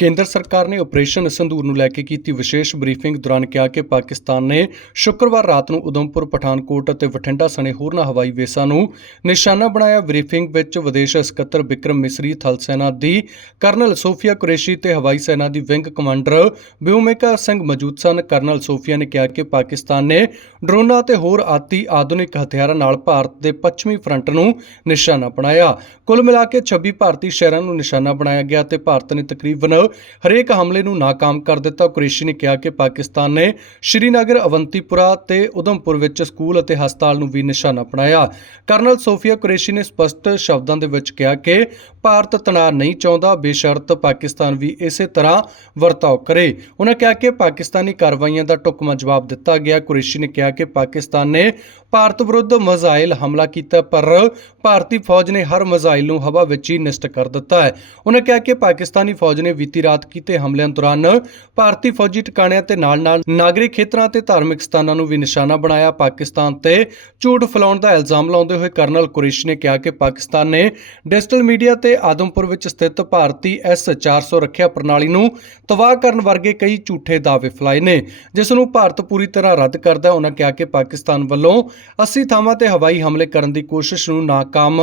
ਕੇਂਦਰ ਸਰਕਾਰ ਨੇ ਆਪਰੇਸ਼ਨ ਸੰਦੂਰ ਨੂੰ ਲੈ ਕੇ ਕੀਤੀ ਵਿਸ਼ੇਸ਼ ਬਰੀਫਿੰਗ ਦੌਰਾਨ ਕਿਹਾ ਕਿ ਪਾਕਿਸਤਾਨ ਨੇ ਸ਼ੁੱਕਰਵਾਰ ਰਾਤ ਨੂੰ ਉਦਮਪੁਰ, ਪਠਾਨਕੋਟ ਅਤੇ ਬਠਿੰਡਾ ਸਣੇ ਹੋਰਨਾਂ ਹਵਾਈ ਬੇਸਾਂ ਨੂੰ ਨਿਸ਼ਾਨਾ ਬਣਾਇਆ। ਬਰੀਫਿੰਗ ਵਿੱਚ ਵਿਦੇਸ਼ ਸਕੱਤਰ ਵਿਕਰਮ ਮਿਸਰੀ, ਥਲ ਸੈਨਾ ਦੀ ਕਰਨਲ ਸੋਫੀਆ ਕੁਰੇਸ਼ੀ ਤੇ ਹਵਾਈ ਸੈਨਾ ਦੀ ਵਿੰਗ ਕਮਾਂਡਰ ਬਿਉਮੇਕਾ ਸਿੰਘ ਮੌਜੂਦ ਸਨ। ਕਰਨਲ ਸੋਫੀਆ ਨੇ ਕਿਹਾ ਕਿ ਪਾਕਿਸਤਾਨ ਨੇ ਡਰੋਨਾਂ ਤੇ ਹੋਰ ਆਤੀ ਆਧੁਨਿਕ ਹਥਿਆਰਾਂ ਨਾਲ ਭਾਰਤ ਦੇ ਪੱਛਮੀ ਫਰੰਟ ਨੂੰ ਨਿਸ਼ਾਨਾ ਬਣਾਇਆ। ਕੁੱਲ ਮਿਲਾ ਕੇ 26 ਭਾਰਤੀ ਸ਼ਹਿਰਾਂ ਨੂੰ ਨਿਸ਼ਾਨਾ ਬਣਾਇਆ ਗਿਆ ਤੇ ਭਾਰਤ ਨੇ ਤਕਰੀਬਨ ਹਰੇਕ ਹਮਲੇ ਨੂੰ ਨਾਕਾਮ ਕਰ ਦਿੱਤਾ। ਕੁਰੇਸ਼ੀ ਨੇ ਕਿਹਾ ਕਿ ਪਾਕਿਸਤਾਨ ਨੇ ਸ਼੍ਰੀਨਗਰ, ਅਵੰਤੀਪੁਰਾ ਤੇ ਉਧਮਪੁਰ ਵਿੱਚ ਸਕੂਲ ਅਤੇ ਹਸਪਤਾਲ ਨੂੰ ਵੀ ਨਿਸ਼ਾਨਾ ਬਣਾਇਆ। ਕਰਨਲ ਸੋਫੀਆ ਕੁਰੇਸ਼ੀ ਨੇ ਸਪਸ਼ਟ ਸ਼ਬਦਾਂ ਦੇ ਵਿੱਚ ਕਿਹਾ ਕਿ ਭਾਰਤ ਤਣਾਅ ਨਹੀਂ ਚਾਹੁੰਦਾ, ਬੇਸ਼ਰਤ ਪਾਕਿਸਤਾਨ ਵੀ ਇਸੇ ਤਰ੍ਹਾਂ ਵਰਤਾਓ ਕਰੇ। ਉਹਨਾਂ ਕਿਹਾ ਕਿ ਪਾਕਿਸਤਾਨੀ ਕਾਰਵਾਈਆਂ ਦਾ ਟੁਕਮਾ ਜਵਾਬ ਦਿੱਤਾ ਗਿਆ। ਕੁਰੇਸ਼ੀ ਨੇ ਕਿਹਾ ਕਿ ਪਾਕਿਸਤਾਨ ਨੇ ਭਾਰਤ ਵਿਰੁੱਧ ਮਜ਼ਾਇਲ ਹਮਲਾ ਕੀਤਾ, ਪਰ ਭਾਰਤੀ ਫੌਜ ਨੇ ਹਰ ਮਜ਼ਾਇਲ ਨੂੰ ਹਵਾ ਵਿੱਚ ਹੀ ਨਸ਼ਟ ਕਰ ਦਿੱਤਾ ਹੈ। ਉਹਨਾਂ ਕਿਹਾ ਕਿ ਪਾਕਿਸਤਾਨੀ ਫੌਜ ਨੇ ਬੀਤੀ ਰਾਤ ਕੀਤੇ ਹਮਲਿਆਂ ਦੌਰਾਨ ਭਾਰਤੀ ਫੌਜੀ ਟਿਕਾਣਿਆਂ ਤੇ ਨਾਲ-ਨਾਲ ਨਾਗਰਿਕ ਖੇਤਰਾਂ ਤੇ ਧਾਰਮਿਕ ਸਥਾਨਾਂ ਨੂੰ ਵੀ ਨਿਸ਼ਾਨਾ ਬਣਾਇਆ ਪਾਕਿਸਤਾਨ ਤੇ ਝੂਠ ਫੈਲਾਉਣ ਦਾ ਇਲਜ਼ਾਮ ਲਾਉਂਦੇ ਹੋਏ ਕਰਨਲ ਕੁਰੇਸ਼ ਨੇ ਕਿਹਾ ਕਿ ਪਾਕਿਸਤਾਨ ਨੇ ਡਿਜੀਟਲ ਮੀਡੀਆ ਤੇ ਆਦਮਪੁਰ ਵਿੱਚ ਸਥਿਤ ਭਾਰਤੀ ਐਸ-400 ਰੱਖਿਆ ਪ੍ਰਣਾਲੀ ਨੂੰ ਤਬਾਹ ਕਰਨ ਵਰਗੇ ਕਈ ਝੂਠੇ ਦਾਅਵੇ ਫੈਲਾਏ ਨੇ, ਜਿਸ ਨੂੰ ਭਾਰਤ ਪੂਰੀ ਤਰ੍ਹਾਂ ਰੱਦ ਕਰਦਾ ਹੈ। ਉਹਨਾਂ ਕਿਹਾ ਕਿ ਪਾਕਿਸਤਾਨ ਵੱਲੋਂ 80 ਥਾਵਾਂ ਤੇ ਹਵਾਈ ਹਮਲੇ ਕਰਨ ਦੀ ਕੋਸ਼ਿਸ਼ ਨੂੰ ਨਾਕਾਮ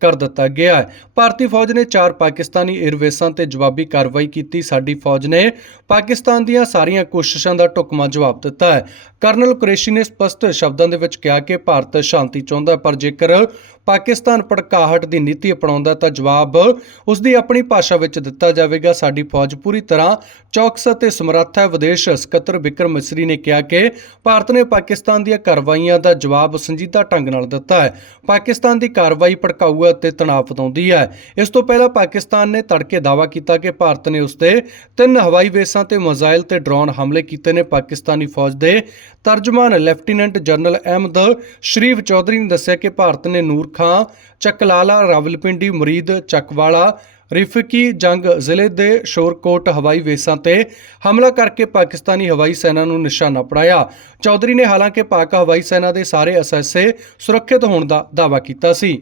ਕਰ ਦਿੱਤਾ ਗਿਆ ਹੈ ਭਾਰਤੀ ਫੌਜ ਨੇ ਚਾਰ ਪਾਕਿਸਤਾਨੀ ਏਅਰਵੇਸਾਂ ਤੇ ਜਵਾਬੀ ਕਾਰਵਾਈ ਕੀਤੀ ਸਾਡੀ ਫੌਜ ਨੇ, ਪਾਕਿਸਤਾਨ ਦੀਆਂ ਸਾਰੀਆਂ ਕੋਸ਼ਿਸ਼ਾਂ ਦਾ ਢੁਕਵਾਂ ਜਵਾਬ ਦਿੱਤਾ ਹੈ। ਕਰਨਲ ਕੁਰੇਸ਼ੀ ਨੇ ਸਪਸ਼ਟ ਸ਼ਬਦਾਂ ਦੇ ਵਿੱਚ ਕਿਹਾ ਕਿ ਭਾਰਤ ਸ਼ਾਂਤੀ ਚਾਹੁੰਦਾ ਹੈ, ਪਰ ਜੇਕਰ ਪਾਕਿਸਤਾਨ ਭੜਕਾਹਟ ਦੀ ਨੀਤੀ ਅਪਣਾਉਂਦਾ ਤਾਂ ਜਵਾਬ ਉਸ ਦੀ ਆਪਣੀ ਭਾਸ਼ਾ ਵਿੱਚ ਦਿੱਤਾ ਜਾਵੇਗਾ। ਸਾਡੀ ਫੌਜ ਪੂਰੀ ਤਰ੍ਹਾਂ ਚੌਕਸ ਅਤੇ ਸਮਰੱਥ ਹੈ। ਵਿਦੇਸ਼ ਸਕੱਤਰ ਵਿਕਰਮ ਮਿਸਰੀ ਨੇ ਕਿਹਾ ਕਿ ਭਾਰਤ ਨੇ ਪਾਕਿਸਤਾਨ ਦੀਆਂ ਕਾਰਵਾਈਆਂ ਦਾ ਜਵਾਬ ਸੰਜੀਦਾ ਢੰਗ ਨਾਲ ਦਿੱਤਾ ਹੈ। ਪਾਕਿਸਤਾਨ ਦੀ ਕਾਰਵਾਈ ਭੜਕਾਊ ਅਤੇ ਤਣਾਅ ਵਧਾਉਂਦੀ ਹੈ। ਇਸ ਤੋਂ ਪਹਿਲਾਂ ਪਾਕਿਸਤਾਨ ਨੇ ਤੜਕੇ ਦਾਅਵਾ ਕੀਤਾ ਕਿ ਭਾਰਤ ਨੇ ਨੇ ਉਸ ਤੇ ਤਿੰਨ ਹਵਾਈ ਬੇਸਾਂ ਤੇ ਮਿਜ਼ਾਈਲ ਤੇ ਡਰੋਨ ਹਮਲੇ ਕੀਤੇ ਨੇ ਪਾਕਿਸਤਾਨੀ ਫੌਜ ਦੇ ਤਰਜਮਾਨ ਲੈਫਟੀਨੈਂਟ ਜਨਰਲ ਅਹਿਮਦ ਸ਼ਰੀਫ ਚੌਧਰੀ ਨੇ ਦੱਸਿਆ ਕਿ ਭਾਰਤ ਨੇ ਨੂਰ ਖਾਂ, ਚੱਕਲਾਲਾ, ਰਾਵਲਪਿੰਡੀ, ਮੁਰੀਦ, ਚੱਕਵਾਲਾ, ਰਿਫਕੀ ਜੰਗ ਜ਼ਿਲ੍ਹੇ ਦੇ ਸ਼ੋਰਕੋਟ ਹਵਾਈ ਬੇਸਾਂ ਤੇ ਹਮਲਾ ਕਰਕੇ ਪਾਕਿਸਤਾਨੀ ਹਵਾਈ ਸੈਨਾ ਨੂੰ ਨਿਸ਼ਾਨਾ ਬਣਾਇਆ ਚੌਧਰੀ ਨੇ ਹਾਲਾਂਕਿ ਪਾਕ ਹਵਾਈ ਸੈਨਾ ਦੇ ਸਾਰੇ ਅਸੈਸੇ ਸੁਰੱਖਿਅਤ ਹੋਣ ਦਾ ਦਾਅਵਾ ਕੀਤਾ ਸੀ।